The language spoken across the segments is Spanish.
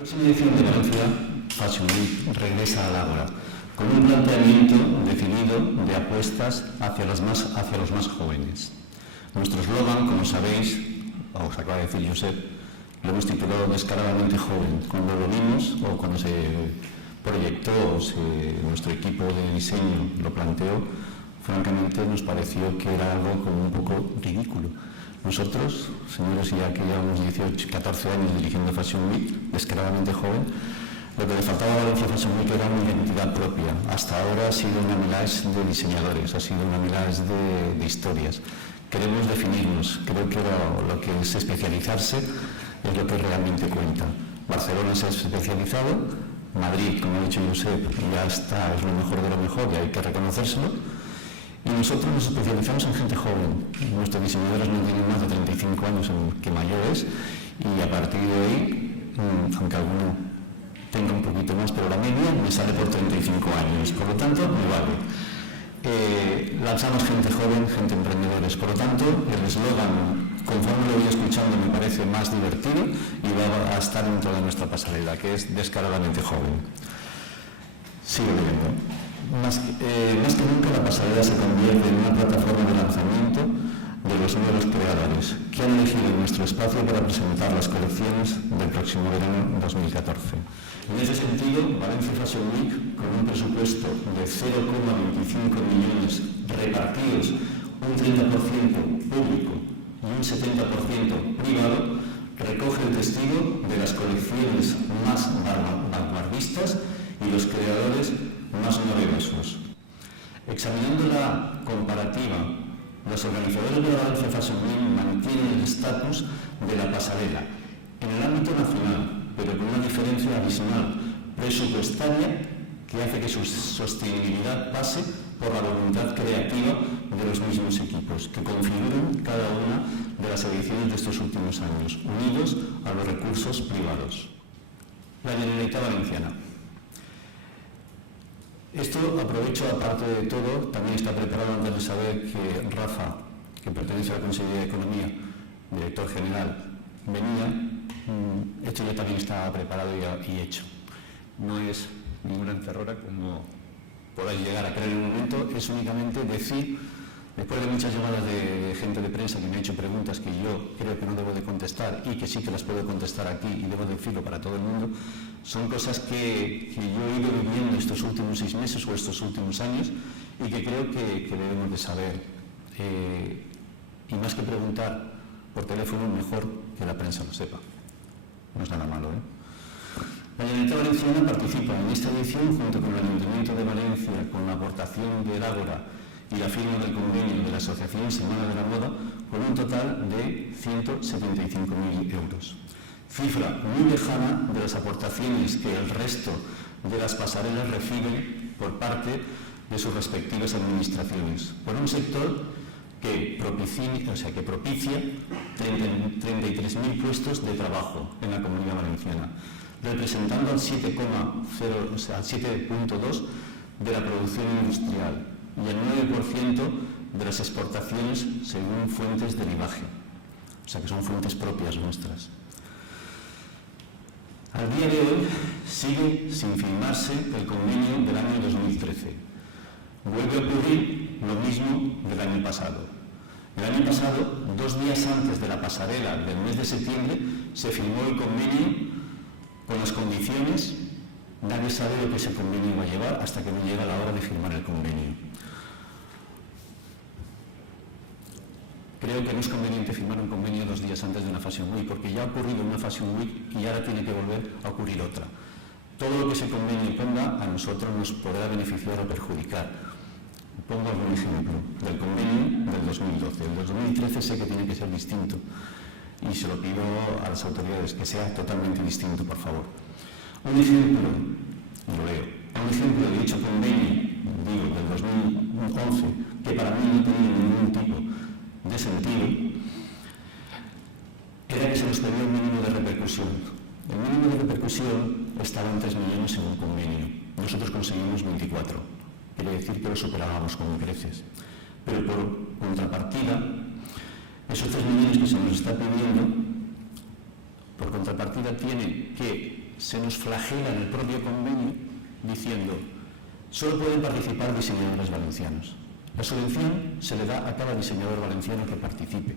La próxima edición de Valencia Fashion Week regresa al Ágora, con un planteamiento definido de apuestas hacia los más jóvenes. Nuestro eslogan, como sabéis, os acaba de decir Josep, lo hemos titulado Descaradamente Joven. Cuando lo vimos, o cuando se proyectó, nuestro equipo de diseño lo planteó, francamente nos pareció que era algo como un poco ridículo. Nosotros, señores, ya que llevamos 18, 14 años dirigiendo Fashion Week, descaradamente joven, lo que le faltaba a Valencia Fashion Week era una identidad propia. Hasta ahora ha sido una milage de diseñadores, ha sido una milage de historias. Queremos definirnos, creo que lo que es especializarse es lo que realmente cuenta. Barcelona se ha especializado, Madrid, como ha dicho Josep, ya está, es lo mejor de lo mejor y hay que reconocérselo. Y nosotros nos especializamos en gente joven. Nuestros diseñadores no tienen más de 35 años que mayores y a partir de ahí, aunque alguno tenga un poquito más, pero la media me sale por 35 años, por lo tanto me vale. Lanzamos gente joven, gente emprendedores, por lo tanto el eslogan, conforme lo voy escuchando, me parece más divertido y va a estar en toda nuestra pasarela, que es Descaradamente Joven. Sigo leyendo. Más que nunca la pasarela se convierte en una plataforma de lanzamiento de los nuevos creadores que han elegido nuestro espacio para presentar las colecciones del próximo verano 2014. En ese sentido, Valencia Fashion Week, con un presupuesto de 0,25 millones repartidos, un 30% público y un 70% privado, recoge el testigo de las colecciones más vanguardistas y los creadores más novedosos. Examinando la comparativa, los organizadores de la Valencia Fashion Week mantienen el estatus de la pasarela en el ámbito nacional, pero con una diferencia adicional presupuestaria que hace que su sostenibilidad pase por la voluntad creativa de los mismos equipos, que configuran cada una de las ediciones de estos últimos años, unidos a los recursos privados. La Generalitat Valenciana. Esto, aprovecho, aparte de todo, también está preparado antes de saber que Rafa, que pertenece a la Consejería de Economía, director general, venía. Esto ya también está preparado y hecho. No es ninguna encerrora como podáis llegar a creer en un momento, es únicamente decir, después de muchas llamadas de gente de prensa que me ha hecho preguntas que yo creo que no debo de contestar y que sí que las puedo contestar aquí y debo decirlo para todo el mundo, son cosas que yo he ido viviendo estos últimos 6 meses o estos últimos años y que creo que debemos de saber. Y más que preguntar por teléfono, mejor que la prensa lo sepa. No es nada malo, ¿eh? La Generalitat Valenciana participa en esta edición junto con el Ayuntamiento de Valencia, con la aportación del Ágora y la firma del convenio de la Asociación Semana de la Moda, con un total de 175.000 euros. Cifra muy lejana de las aportaciones que el resto de las pasarelas reciben por parte de sus respectivas administraciones, por un sector que propicia 33.000 puestos de trabajo en la Comunidad Valenciana, representando al 7.2% de la producción industrial y el 9% de las exportaciones según fuentes de libaje, o sea que son fuentes propias nuestras. Al día de hoy sigue sin firmarse el convenio del año 2013. Vuelve a ocurrir lo mismo del año pasado. El año pasado, 2 días antes de la pasarela del mes de septiembre, se firmó el convenio con las condiciones. Nadie sabe lo que ese convenio va a llevar hasta que no llega la hora de firmar el convenio. Creo que no es conveniente firmar un convenio 2 días antes de una Fashion Week, porque ya ha ocurrido una Fashion Week y ahora tiene que volver a ocurrir otra. Todo lo que ese convenio ponga a nosotros nos podrá beneficiar o perjudicar. Pongo algún ejemplo del convenio del 2012. El 2013 sé que tiene que ser distinto y se lo pido a las autoridades que sea totalmente distinto, por favor. Un ejemplo, lo leo, un ejemplo de dicho convenio, digo, del 2011, que para mí no tenía ningún tipo de sentido, era que se nos pedía un mínimo de repercusión. El mínimo de repercusión estaba en 3 millones en un convenio. Nosotros conseguimos 24. Quiere decir que lo superábamos con creces. Pero por contrapartida, esos 3 millones que se nos está pidiendo, por contrapartida tiene que se nos flagela en el propio convenio diciendo solo pueden participar diseñadores valencianos. La subvención se le da a cada diseñador valenciano que participe.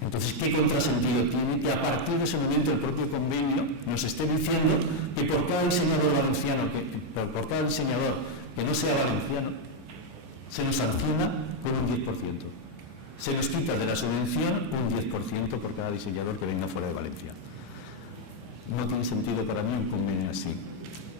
Entonces, ¿qué contrasentido tiene que a partir de ese momento el propio convenio nos esté diciendo que por cada diseñador valenciano, por cada diseñador que no sea valenciano, se nos sanciona con un 10%? Se nos quita de la subvención un 10% por cada diseñador que venga fuera de Valencia. No tiene sentido para mí un convenio así.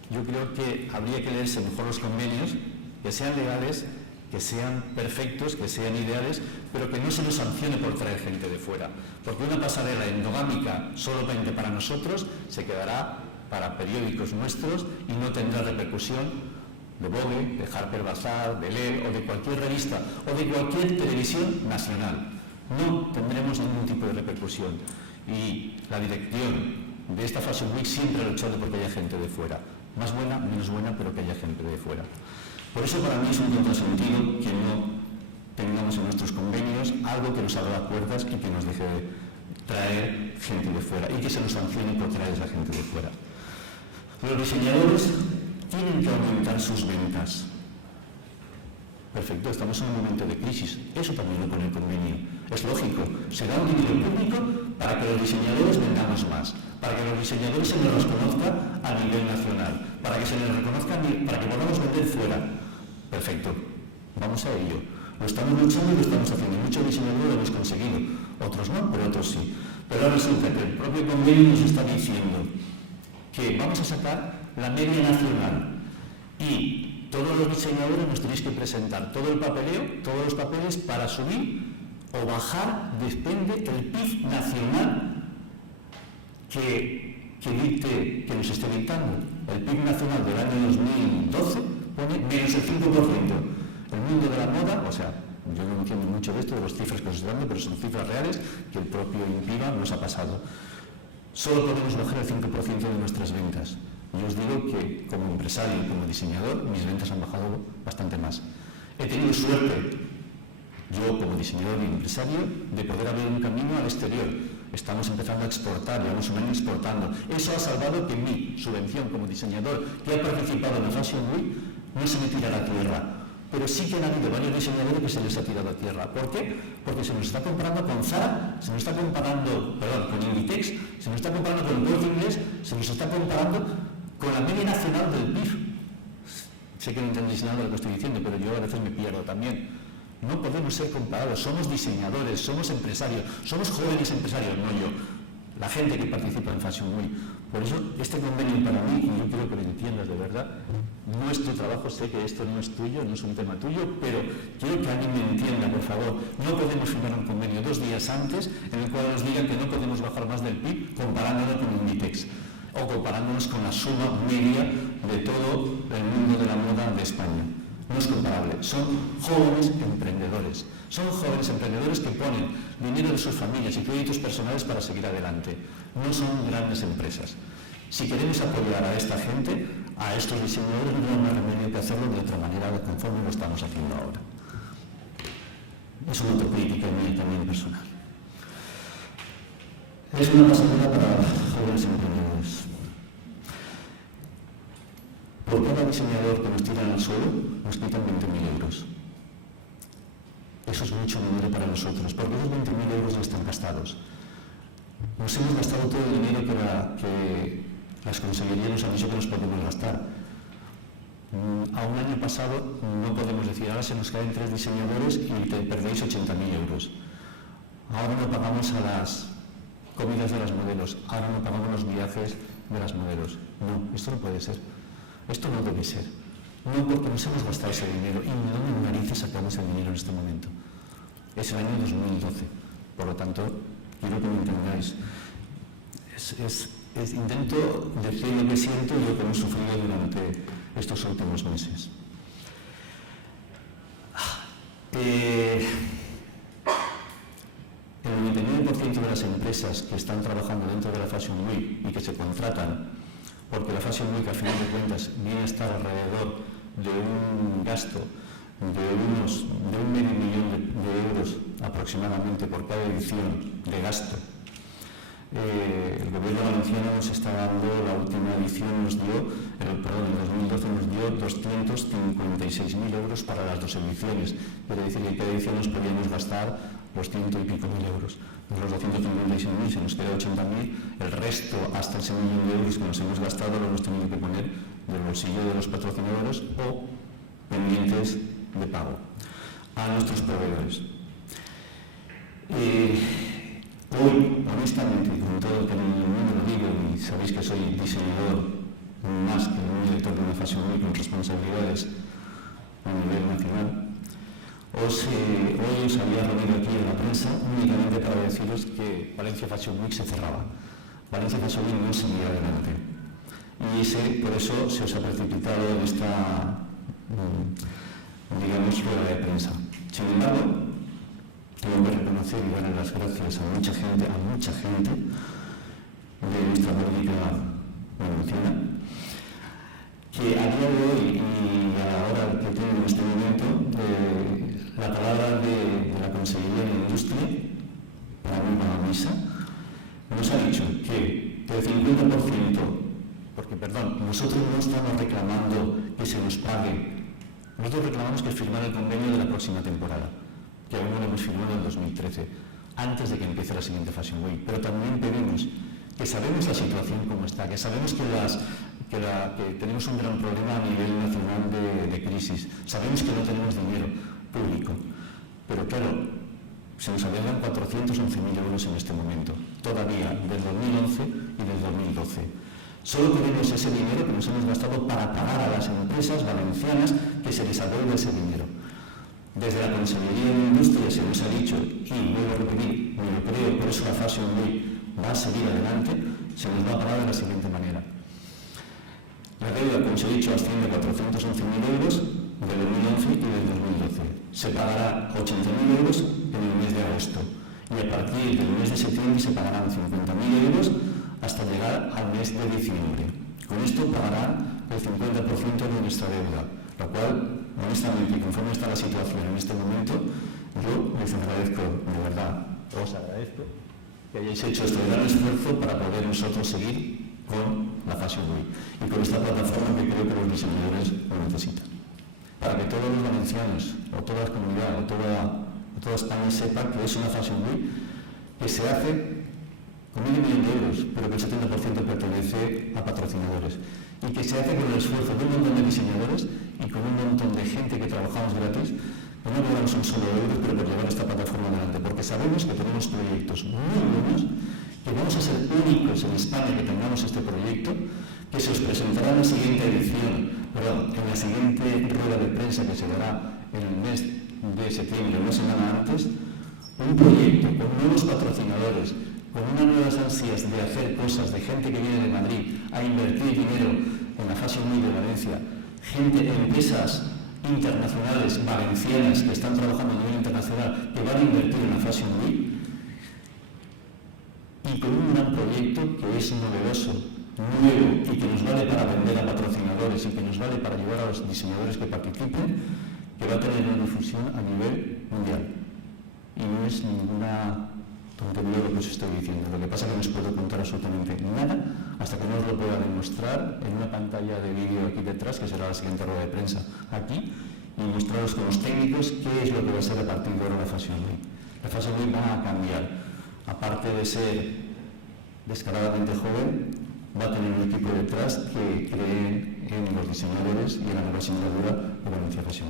Yo creo que habría que leerse mejor los convenios, que sean legales, que sean perfectos, que sean ideales, pero que no se nos sancione por traer gente de fuera. Porque una pasarela endogámica solamente para nosotros se quedará para periódicos nuestros y no tendrá repercusión de Vogue, de Harper Bazaar, de LEL o de cualquier revista o de cualquier televisión nacional. No tendremos ningún tipo de repercusión. Y la dirección de esta Fashion Week siempre ha luchado porque haya gente de fuera. Más buena, menos buena, pero que haya gente de fuera. Por eso para mí es un contrasentido que no tengamos en nuestros convenios algo que nos abra puertas y que nos deje traer gente de fuera y que se nos sancione por traer a esa gente de fuera. Los diseñadores tienen que aumentar sus ventas. Perfecto, estamos en un momento de crisis. Eso también lo pone el convenio. Es lógico, se da un dinero público para que los diseñadores vendamos más, para que los diseñadores se nos reconozca a nivel nacional, para que se les reconozca, para que podamos vender fuera. Perfecto, vamos a ello. Lo estamos luchando y lo estamos haciendo. Muchos diseñadores lo hemos conseguido, otros no, pero otros sí. Pero ahora resulta que el propio convenio nos está diciendo que vamos a sacar la media nacional y todos los diseñadores nos tenéis que presentar todo el papeleo, todos los papeles para subir o bajar, depende el PIB nacional que nos esté dictando. El PIB nacional del año 2012 pone menos el 5%. El mundo de la moda, o sea, yo no entiendo mucho de esto, de las cifras que os estoy dando, pero son cifras reales que el propio INPIBA nos ha pasado. Solo podemos bajar el 5% de nuestras ventas. Yo os digo que como empresario y como diseñador, mis ventas han bajado bastante más. He tenido suerte, yo como diseñador y empresario, de poder abrir un camino al exterior. Estamos empezando a exportar, llevamos un año exportando. Eso ha salvado que mi subvención como diseñador que ha participado en la Fashion Week no se me tirara a tierra. Pero sí que han habido varios diseñadores que se les ha tirado a tierra. ¿Por qué? Porque se nos está comparando con Zara, se nos está comparando, con Inditex, se nos está comparando con el Corte Inglés, se nos está comparando con la media nacional del PIB. Sé que no entendéis nada de lo que estoy diciendo, pero yo a veces me pierdo también. No podemos ser comparados, somos diseñadores, somos empresarios, somos jóvenes empresarios, no yo, la gente que participa en Fashion Week. Por eso este convenio para mí, y yo quiero que lo entiendas de verdad, no es tu trabajo, sé que esto no es tuyo, no es un tema tuyo, pero quiero que alguien me entienda, por favor. No podemos firmar un convenio 2 días antes en el cual nos digan que no podemos bajar más del PIB comparándolo con Inditex o comparándonos con la suma media de todo el mundo de la moda de España. No es comparable, son jóvenes emprendedores. Son jóvenes emprendedores que ponen dinero de sus familias y créditos personales para seguir adelante. No son grandes empresas. Si queremos apoyar a esta gente, a estos diseñadores, no hay más remedio que hacerlo de otra manera, conforme lo estamos haciendo ahora. Es una autocrítica mía también personal. Es una pasarela para jóvenes emprendedores. Por cada diseñador que nos tiran al suelo, nos quitan 20.000 euros. Eso es mucho dinero para nosotros, porque esos 20.000 euros ya están gastados. Nos hemos gastado todo el dinero que las consejerías nos han dicho que nos podemos gastar. A un año pasado no podemos decir, ahora se nos caen 3 diseñadores y te perdéis 80.000 euros. Ahora no pagamos a las comidas de las modelos, ahora no pagamos los viajes de las modelos. No, esto no puede ser. Esto no debe ser. No, porque nos hemos gastado ese dinero y no me narices sacamos el dinero en este momento. Es el año 2012. Por lo tanto, quiero que me entendáis. Intento decir lo que siento y lo que hemos sufrido durante estos últimos meses. El 99% de las empresas que están trabajando dentro de la Fashion Week y que se contratan, porque la Fashion Week, al final de cuentas, viene a estar alrededor de un gasto de un medio millón de euros aproximadamente por cada edición de gasto. el gobierno valenciano nos está dando, la última edición nos dio, en 2012 nos dio 256.000 euros para las 2 ediciones. Quiere decir que cada edición nos podíamos gastar los 100 y pico mil euros. De los 256.000 se nos queda 80.000, el resto, hasta ese millón de euros que nos hemos gastado, lo hemos tenido que poner del bolsillo de los patrocinadores o pendientes de pago a nuestros proveedores. Hoy, honestamente, con todo el cariño del mundo lo digo, y sabéis que soy diseñador más que un director de una Fashion Week con responsabilidades a nivel nacional, hoy os había reunido aquí en la prensa únicamente para deciros que Valencia Fashion Week se cerraba. Valencia Fashion Week no seguía adelante. Y por eso se os ha precipitado en esta, digamos, rueda de prensa. Sin embargo, tengo que reconocer y darle las gracias a mucha gente de nuestra política valenciana, que a día de hoy y a la hora que tengo en este momento, la palabra de la Consellería de Industria, para mí para misa, nos ha dicho que el 50%, porque perdón, nosotros no estamos reclamando que se nos pague, nosotros reclamamos que firmar el convenio de la próxima temporada, que aún no lo hemos firmado en 2013, antes de que empiece la siguiente Fashion Week. Pero también pedimos que sabemos la situación como está, que sabemos que tenemos un gran problema a nivel nacional de crisis, sabemos que no tenemos dinero público, pero claro, se nos adelantan 411.000 euros en este momento, todavía, del 2011 y del 2012. Solo tenemos ese dinero que nos hemos gastado para pagar a las empresas valencianas que se les adeuda ese dinero. Desde la Consellería de Industria se nos ha dicho, y vuelvo a repetir, me lo creo, por eso la Fashion Week va a seguir adelante, se nos va a pagar de la siguiente manera. La deuda, como os he dicho, asciende a 411.000 euros del 2011 y del 2012. Se pagará 80.000 euros en el mes de agosto y a partir del mes de septiembre se pagarán 50.000 euros hasta llegar al mes de diciembre. Con esto pagarán el 50% de nuestra deuda, lo cual, honestamente, conforme está la situación en este momento, yo les agradezco, de verdad, os agradezco que hayáis hecho este gran esfuerzo para poder nosotros seguir con la Fashion Week y con esta plataforma que creo que los diseñadores lo necesitan. Para que todos los valencianos, o toda la comunidad, o toda España sepan que es una Fashion Week que se hace con 1.000 millones de euros, pero que el 70% pertenece a patrocinadores y que se hace con el esfuerzo de un montón de diseñadores y con un montón de gente que trabajamos gratis, que no cobramos un solo euro, pero por llevar esta plataforma adelante, porque sabemos que tenemos proyectos muy buenos, que vamos a ser únicos en España que tengamos este proyecto, que se os presentará en la siguiente edición, en la siguiente rueda de prensa que se dará en el mes de septiembre, una semana antes, un proyecto con nuevos patrocinadores, con unas nuevas ansias de hacer cosas, de gente que viene de Madrid a invertir dinero en la Fashion Week de Valencia, empresas internacionales valencianas que están trabajando a nivel internacional que van a invertir en la Fashion Week, y con un gran proyecto que es novedoso, nuevo y que nos vale para vender a patrocinadores y que nos vale para llevar a los diseñadores que participen, que va a tener una difusión a nivel mundial. Y no es ninguna tontería lo que os estoy diciendo. Lo que pasa es que no os puedo contar absolutamente nada hasta que no os lo pueda demostrar en una pantalla de vídeo aquí detrás, que será la siguiente rueda de prensa aquí, y mostraros con los técnicos qué es lo que va a ser a partir de ahora la Fashion Week. La Fashion Week va a cambiar. Aparte de ser descaradamente joven, va a tener un equipo detrás que cree en los diseñadores y en la nueva singladura de Valencia Fashion Week.